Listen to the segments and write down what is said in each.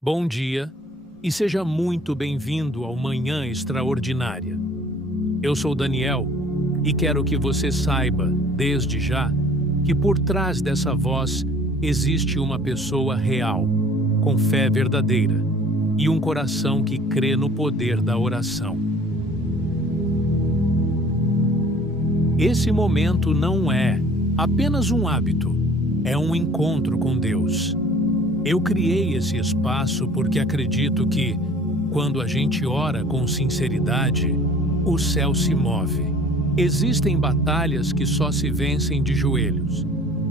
Bom dia e seja muito bem-vindo ao Manhã Extraordinária. Eu sou Daniel e quero que você saiba, desde já, que por trás dessa voz existe uma pessoa real, com fé verdadeira e um coração que crê no poder da oração. Esse momento não é apenas um hábito, é um encontro com Deus. Eu criei esse espaço porque acredito que, quando a gente ora com sinceridade, o céu se move. Existem batalhas que só se vencem de joelhos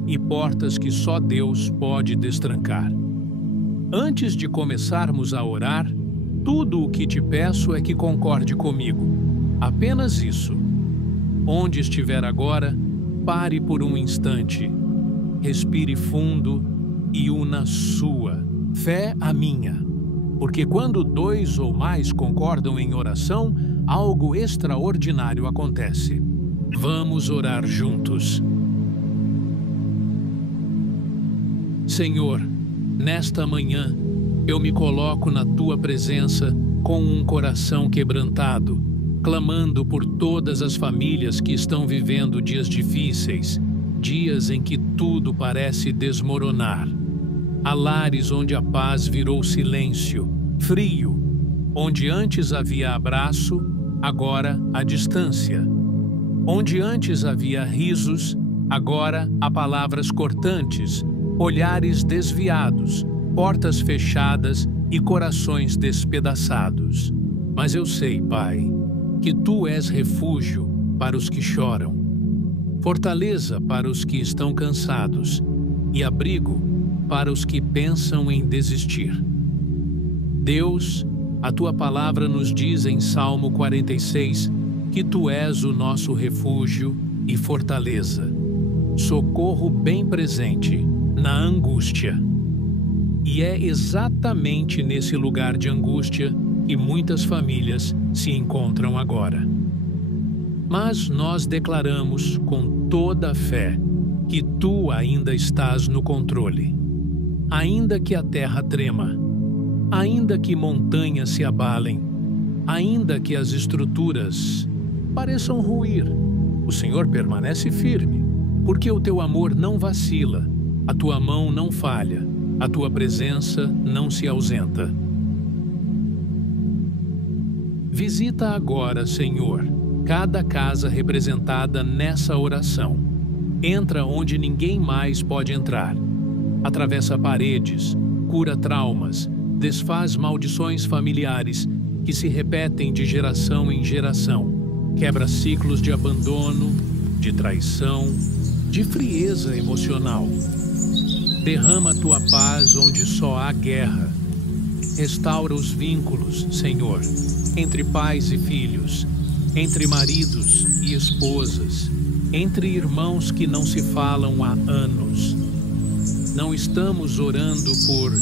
e portas que só Deus pode destrancar. Antes de começarmos a orar, tudo o que te peço é que concorde comigo. Apenas isso. Onde estiver agora, pare por um instante, respire fundo e una sua fé à minha. Porque quando dois ou mais concordam em oração, algo extraordinário acontece. Vamos orar juntos. Senhor, nesta manhã, eu me coloco na Tua presença com um coração quebrantado, clamando por todas as famílias que estão vivendo dias difíceis, dias em que tudo parece desmoronar. Há lares onde a paz virou silêncio, frio, onde antes havia abraço, agora há distância. Onde antes havia risos, agora há palavras cortantes, olhares desviados, portas fechadas e corações despedaçados. Mas eu sei, Pai, que Tu és refúgio para os que choram, fortaleza para os que estão cansados e abrigo para os que pensam em desistir. Deus, a Tua palavra nos diz em Salmo 46 que Tu és o nosso refúgio e fortaleza, socorro bem presente na angústia. E é exatamente nesse lugar de angústia que muitas famílias se encontram agora. Mas nós declaramos com toda a fé que Tu ainda estás no controle. Ainda que a terra trema, ainda que montanhas se abalem, ainda que as estruturas pareçam ruir, o Senhor permanece firme, porque o Teu amor não vacila, a Tua mão não falha, a Tua presença não se ausenta. Visita agora, Senhor, cada casa representada nessa oração. Entra onde ninguém mais pode entrar. Atravessa paredes, cura traumas, desfaz maldições familiares que se repetem de geração em geração, quebra ciclos de abandono, de traição, de frieza emocional. Derrama Tua paz onde só há guerra. Restaura os vínculos, Senhor, entre pais e filhos, entre maridos e esposas, entre irmãos que não se falam há anos. Não estamos orando por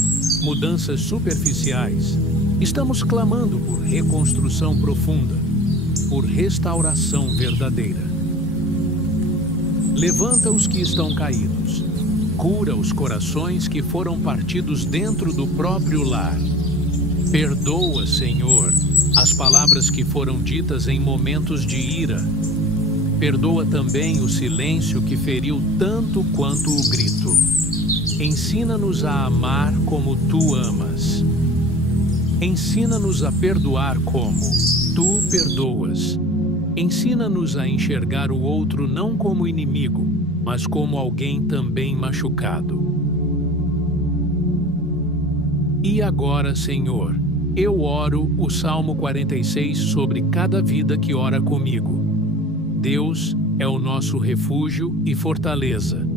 mudanças superficiais. Estamos clamando por reconstrução profunda, por restauração verdadeira. Levanta os que estão caídos. Cura os corações que foram partidos dentro do próprio lar. Perdoa, Senhor, as palavras que foram ditas em momentos de ira. Perdoa também o silêncio que feriu tanto quanto o grito. Ensina-nos a amar como Tu amas. Ensina-nos a perdoar como Tu perdoas. Ensina-nos a enxergar o outro não como inimigo, mas como alguém também machucado. E agora, Senhor, eu oro o Salmo 46 sobre cada vida que ora comigo. Deus é o nosso refúgio e fortaleza,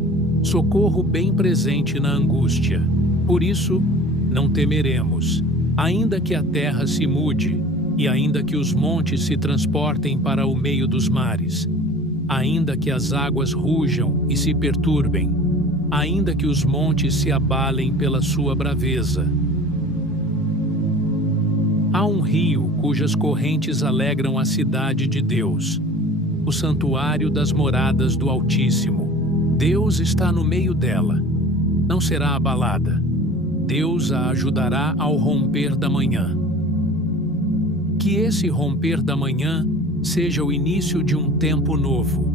socorro bem presente na angústia. Por isso, não temeremos, ainda que a terra se mude, e ainda que os montes se transportem para o meio dos mares, ainda que as águas rujam e se perturbem, ainda que os montes se abalem pela sua braveza. Há um rio cujas correntes alegram a cidade de Deus, o santuário das moradas do Altíssimo. Deus está no meio dela, não será abalada. Deus a ajudará ao romper da manhã. Que esse romper da manhã seja o início de um tempo novo.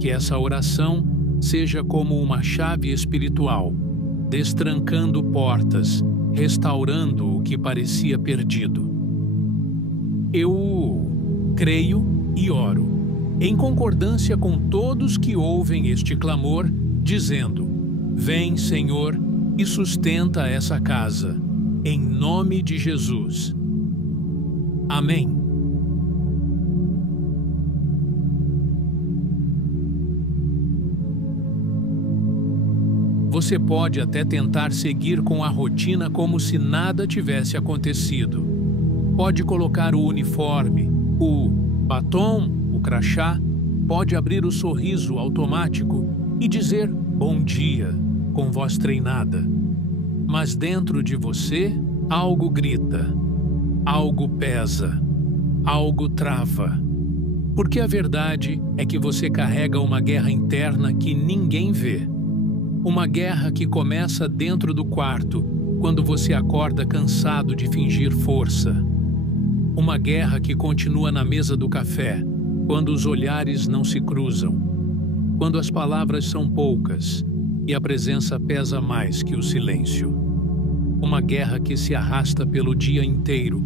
Que essa oração seja como uma chave espiritual, destrancando portas, restaurando o que parecia perdido. Eu creio e oro, em concordância com todos que ouvem este clamor, dizendo: Vem, Senhor, e sustenta essa casa, em nome de Jesus. Amém. Você pode até tentar seguir com a rotina como se nada tivesse acontecido. Pode colocar o uniforme, o batom, o crachá, pode abrir o sorriso automático e dizer bom dia, com voz treinada. Mas dentro de você, algo grita, algo pesa, algo trava. Porque a verdade é que você carrega uma guerra interna que ninguém vê. Uma guerra que começa dentro do quarto, quando você acorda cansado de fingir força. Uma guerra que continua na mesa do café, quando os olhares não se cruzam. Quando as palavras são poucas e a presença pesa mais que o silêncio. Uma guerra que se arrasta pelo dia inteiro,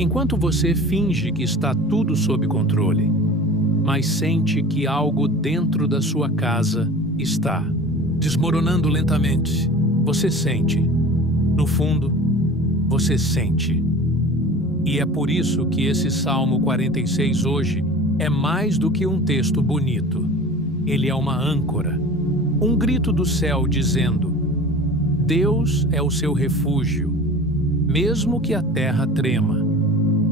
enquanto você finge que está tudo sob controle, mas sente que algo dentro da sua casa está desmoronando lentamente. Você sente. No fundo, você sente. E é por isso que esse Salmo 46 hoje é mais do que um texto bonito. Ele é uma âncora, um grito do céu dizendo: Deus é o seu refúgio, mesmo que a terra trema,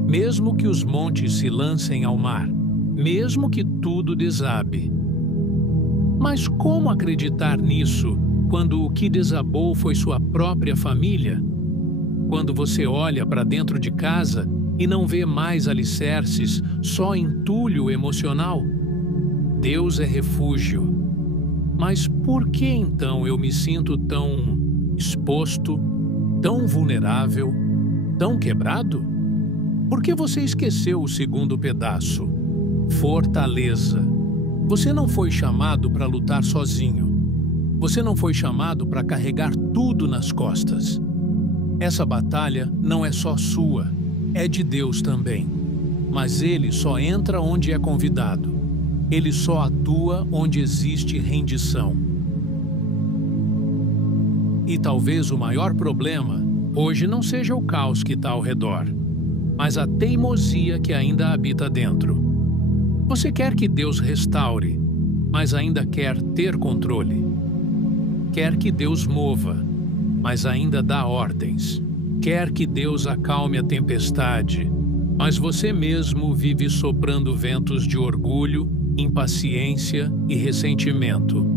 mesmo que os montes se lancem ao mar, mesmo que tudo desabe. Mas como acreditar nisso quando o que desabou foi sua própria família? Quando você olha para dentro de casa e não vê mais alicerces, só entulho emocional? Deus é refúgio. Mas por que então eu me sinto tão exposto, tão vulnerável, tão quebrado? Por que você esqueceu o segundo pedaço? Fortaleza. Você não foi chamado para lutar sozinho. Você não foi chamado para carregar tudo nas costas. Essa batalha não é só sua, é de Deus também. Mas Ele só entra onde é convidado. Ele só atua onde existe rendição. E talvez o maior problema hoje não seja o caos que está ao redor, mas a teimosia que ainda habita dentro. Você quer que Deus restaure, mas ainda quer ter controle. Quer que Deus mova, mas ainda dá ordens. Quer que Deus acalme a tempestade, mas você mesmo vive soprando ventos de orgulho, impaciência e ressentimento.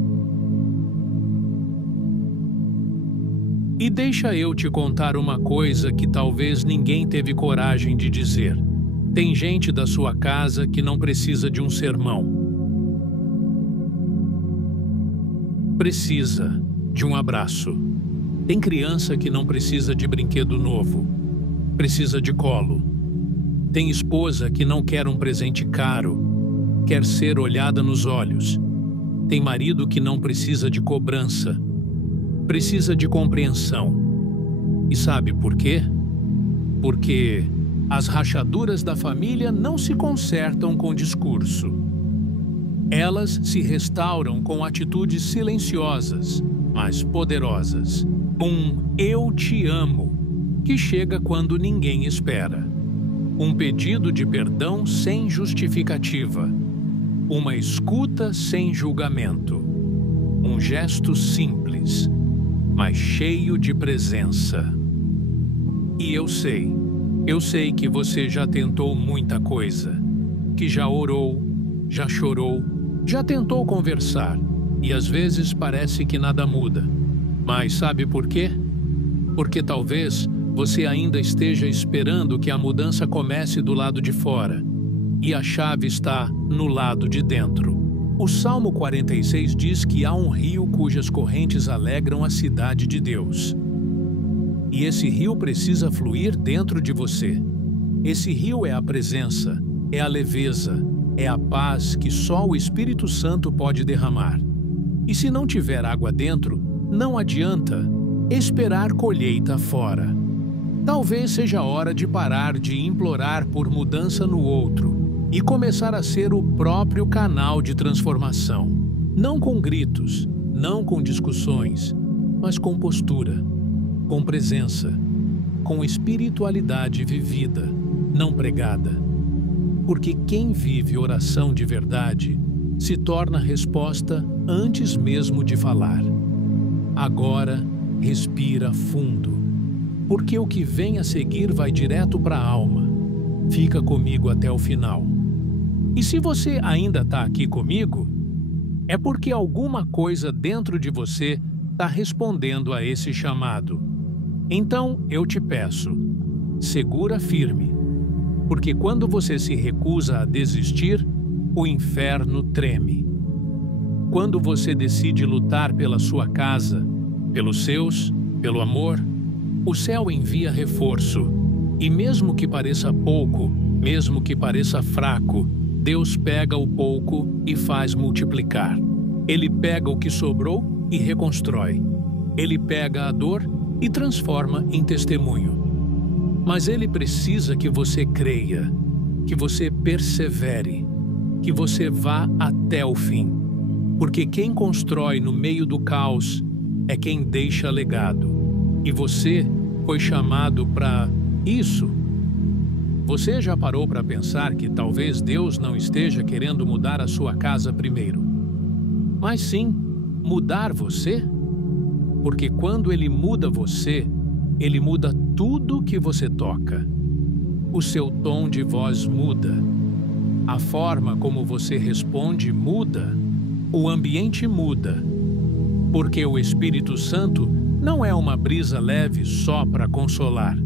E deixa eu te contar uma coisa que talvez ninguém teve coragem de dizer. Tem gente da sua casa que não precisa de um sermão. Precisa de um abraço. Tem criança que não precisa de brinquedo novo. Precisa de colo. Tem esposa que não quer um presente caro. Quer ser olhada nos olhos. Tem marido que não precisa de cobrança. Precisa de compreensão. E sabe por quê? Porque as rachaduras da família não se consertam com discurso. Elas se restauram com atitudes silenciosas, mas poderosas. Um "eu te amo", que chega quando ninguém espera. Um pedido de perdão sem justificativa. Uma escuta sem julgamento. Um gesto simples, mas cheio de presença. E eu sei que você já tentou muita coisa, que já orou, já chorou, já tentou conversar, e às vezes parece que nada muda. Mas sabe por quê? Porque talvez você ainda esteja esperando que a mudança comece do lado de fora, e a chave está no lado de dentro. O Salmo 46 diz que há um rio cujas correntes alegram a cidade de Deus. E esse rio precisa fluir dentro de você. Esse rio é a presença, é a leveza, é a paz que só o Espírito Santo pode derramar. E se não tiver água dentro, não adianta esperar colheita fora. Talvez seja a hora de parar de implorar por mudança no outro e começar a ser o próprio canal de transformação. Não com gritos, não com discussões, mas com postura, com presença, com espiritualidade vivida, não pregada. Porque quem vive oração de verdade se torna resposta antes mesmo de falar. Agora, respira fundo, porque o que vem a seguir vai direto para a alma. Fica comigo até o final. E se você ainda está aqui comigo, é porque alguma coisa dentro de você está respondendo a esse chamado. Então, eu te peço, segura firme, porque quando você se recusa a desistir, o inferno treme. Quando você decide lutar pela sua casa, pelos seus, pelo amor, o céu envia reforço. E mesmo que pareça pouco, mesmo que pareça fraco, Deus pega o pouco e faz multiplicar. Ele pega o que sobrou e reconstrói. Ele pega a dor e transforma em testemunho. Mas Ele precisa que você creia, que você persevere, que você vá até o fim. Porque quem constrói no meio do caos é quem deixa legado. E você foi chamado para isso. Você já parou para pensar que talvez Deus não esteja querendo mudar a sua casa primeiro, mas sim mudar você? Porque quando Ele muda você, Ele muda tudo que você toca. O seu tom de voz muda. A forma como você responde muda. O ambiente muda. Porque o Espírito Santo não é uma brisa leve só para consolar.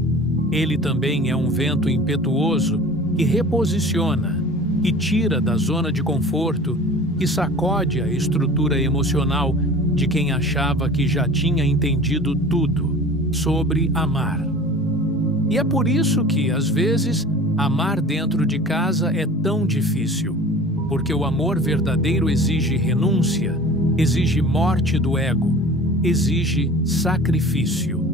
Ele também é um vento impetuoso que reposiciona, que tira da zona de conforto, que sacode a estrutura emocional de quem achava que já tinha entendido tudo sobre amar. E é por isso que, às vezes, amar dentro de casa é tão difícil, porque o amor verdadeiro exige renúncia, exige morte do ego, exige sacrifício.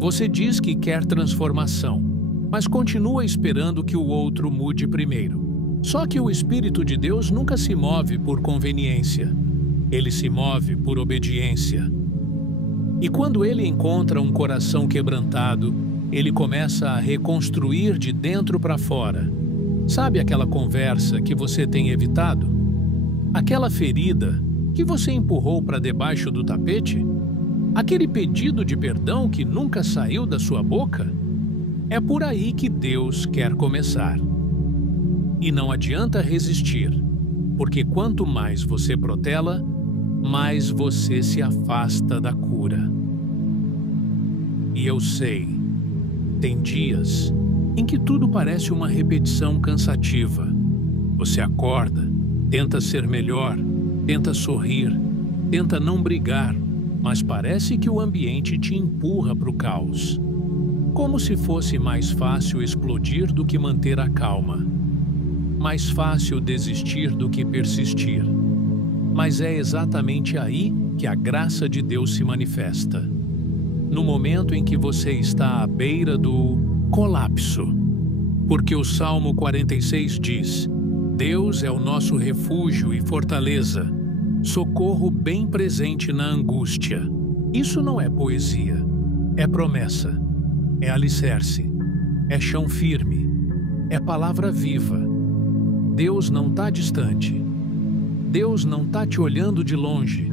Você diz que quer transformação, mas continua esperando que o outro mude primeiro. Só que o Espírito de Deus nunca se move por conveniência. Ele se move por obediência. E quando ele encontra um coração quebrantado, ele começa a reconstruir de dentro para fora. Sabe aquela conversa que você tem evitado? Aquela ferida que você empurrou para debaixo do tapete? Aquele pedido de perdão que nunca saiu da sua boca? É por aí que Deus quer começar. E não adianta resistir, porque quanto mais você protela, mais você se afasta da cura. E eu sei, tem dias em que tudo parece uma repetição cansativa. Você acorda, tenta ser melhor, tenta sorrir, tenta não brigar, mas parece que o ambiente te empurra para o caos. Como se fosse mais fácil explodir do que manter a calma. Mais fácil desistir do que persistir. Mas é exatamente aí que a graça de Deus se manifesta. No momento em que você está à beira do colapso. Porque o Salmo 46 diz: Deus é o nosso refúgio e fortaleza, socorro bem presente na angústia. Isso não é poesia, é promessa, é alicerce, é chão firme, é palavra viva. Deus não está distante. Deus não está te olhando de longe.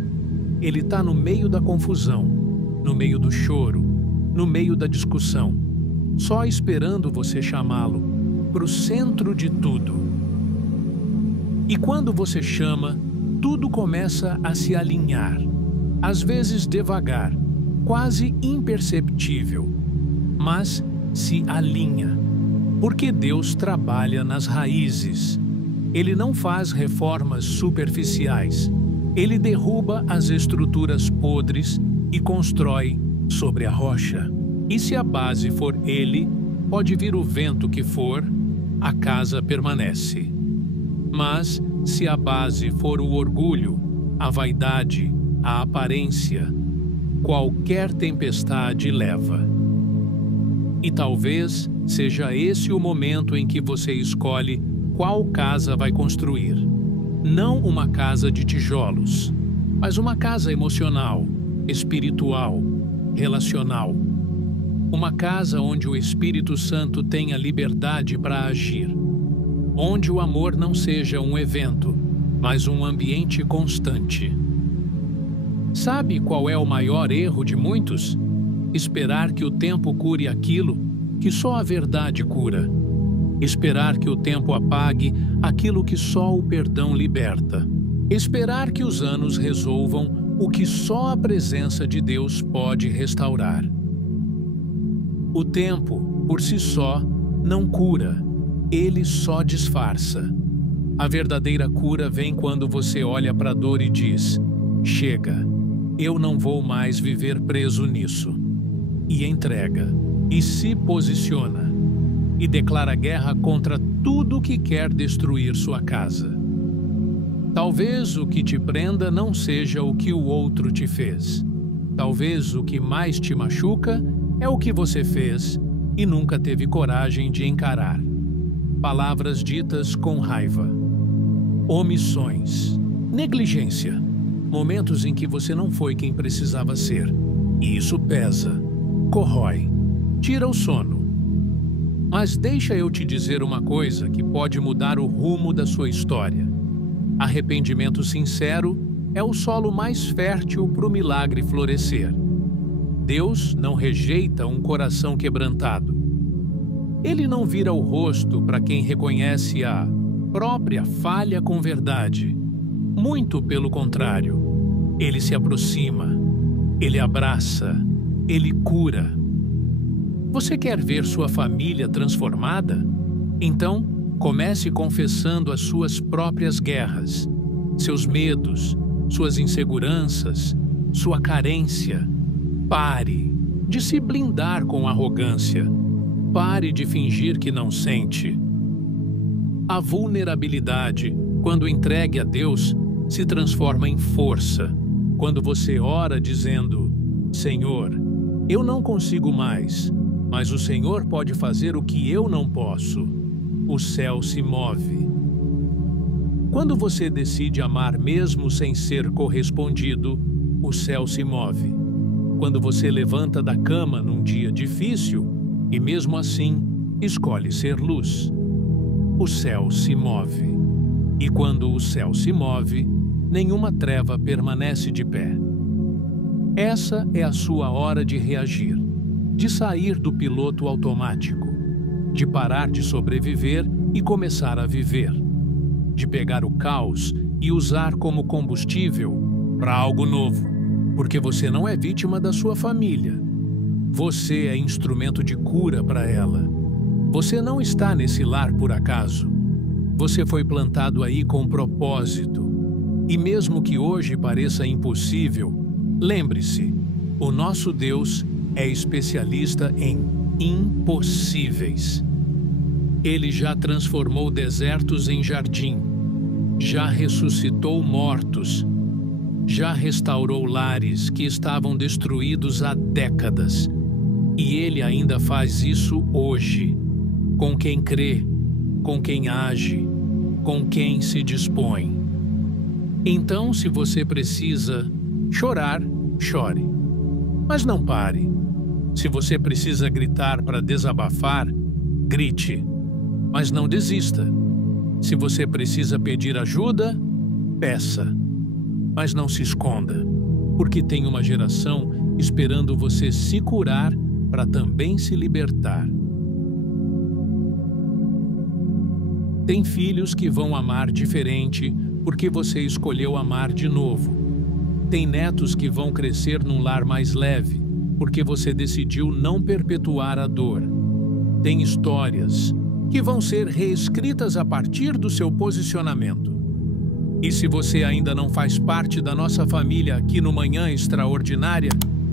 Ele está no meio da confusão, no meio do choro, no meio da discussão, só esperando você chamá-lo para o centro de tudo. E quando você chama, tudo começa a se alinhar, às vezes devagar, quase imperceptível, mas se alinha, porque Deus trabalha nas raízes. Ele não faz reformas superficiais. Ele derruba as estruturas podres e constrói sobre a rocha. E se a base for ele, pode vir o vento que for, a casa permanece. Mas, se a base for o orgulho, a vaidade, a aparência, qualquer tempestade leva. E talvez seja esse o momento em que você escolhe qual casa vai construir. Não uma casa de tijolos, mas uma casa emocional, espiritual, relacional. Uma casa onde o Espírito Santo tenha liberdade para agir. Onde o amor não seja um evento, mas um ambiente constante. Sabe qual é o maior erro de muitos? Esperar que o tempo cure aquilo que só a verdade cura. Esperar que o tempo apague aquilo que só o perdão liberta. Esperar que os anos resolvam o que só a presença de Deus pode restaurar. O tempo, por si só, não cura, ele só disfarça. A verdadeira cura vem quando você olha para a dor e diz: chega, eu não vou mais viver preso nisso. E entrega, e se posiciona, e declara guerra contra tudo que quer destruir sua casa. Talvez o que te prenda não seja o que o outro te fez. Talvez o que mais te machuca é o que você fez e nunca teve coragem de encarar. Palavras ditas com raiva. Omissões. Negligência. Momentos em que você não foi quem precisava ser. E isso pesa, corrói, tira o sono. Mas deixa eu te dizer uma coisa que pode mudar o rumo da sua história. Arrependimento sincero é o solo mais fértil para o milagre florescer. Deus não rejeita um coração quebrantado. Ele não vira o rosto para quem reconhece a própria falha com verdade. Muito pelo contrário. Ele se aproxima, ele abraça, ele cura. Você quer ver sua família transformada? Então, comece confessando as suas próprias guerras, seus medos, suas inseguranças, sua carência. Pare de se blindar com arrogância. Pare de fingir que não sente. A vulnerabilidade, quando entregue a Deus, se transforma em força. Quando você ora dizendo: Senhor, eu não consigo mais, mas o Senhor pode fazer o que eu não posso. O céu se move. Quando você decide amar mesmo sem ser correspondido, o céu se move. Quando você levanta da cama num dia difícil e mesmo assim escolhe ser luz, o céu se move. E quando o céu se move, nenhuma treva permanece de pé. Essa é a sua hora de reagir, de sair do piloto automático, de parar de sobreviver e começar a viver, de pegar o caos e usar como combustível para algo novo, porque você não é vítima da sua família. Você é instrumento de cura para ela. Você não está nesse lar por acaso. Você foi plantado aí com propósito. E mesmo que hoje pareça impossível, lembre-se, o nosso Deus é especialista em impossíveis. Ele já transformou desertos em jardim, já ressuscitou mortos, já restaurou lares que estavam destruídos há décadas. E Ele ainda faz isso hoje, com quem crê, com quem age, com quem se dispõe. Então, se você precisa chorar, chore. Mas não pare. Se você precisa gritar para desabafar, grite. Mas não desista. Se você precisa pedir ajuda, peça. Mas não se esconda, porque tem uma geração esperando você se curar para também se libertar. Tem filhos que vão amar diferente porque você escolheu amar de novo. Tem netos que vão crescer num lar mais leve porque você decidiu não perpetuar a dor. Tem histórias que vão ser reescritas a partir do seu posicionamento. E se você ainda não faz parte da nossa família aqui no Manhã Extraordinária,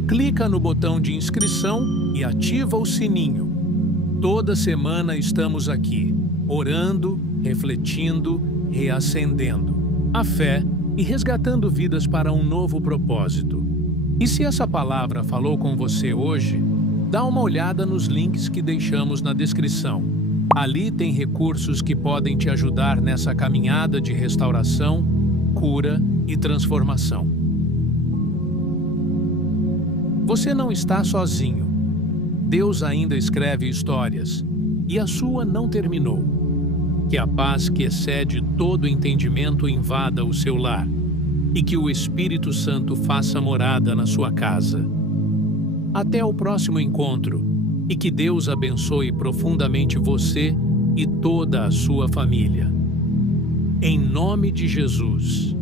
Clica no botão de inscrição e ativa o sininho. Toda semana estamos aqui, orando, refletindo, reacendendo a fé e resgatando vidas para um novo propósito. E se essa palavra falou com você hoje, dá uma olhada nos links que deixamos na descrição. Ali tem recursos que podem te ajudar nessa caminhada de restauração, cura e transformação. Você não está sozinho. Deus ainda escreve histórias, e a sua não terminou. Que a paz que excede todo entendimento invada o seu lar, e que o Espírito Santo faça morada na sua casa. Até o próximo encontro, e que Deus abençoe profundamente você e toda a sua família. Em nome de Jesus.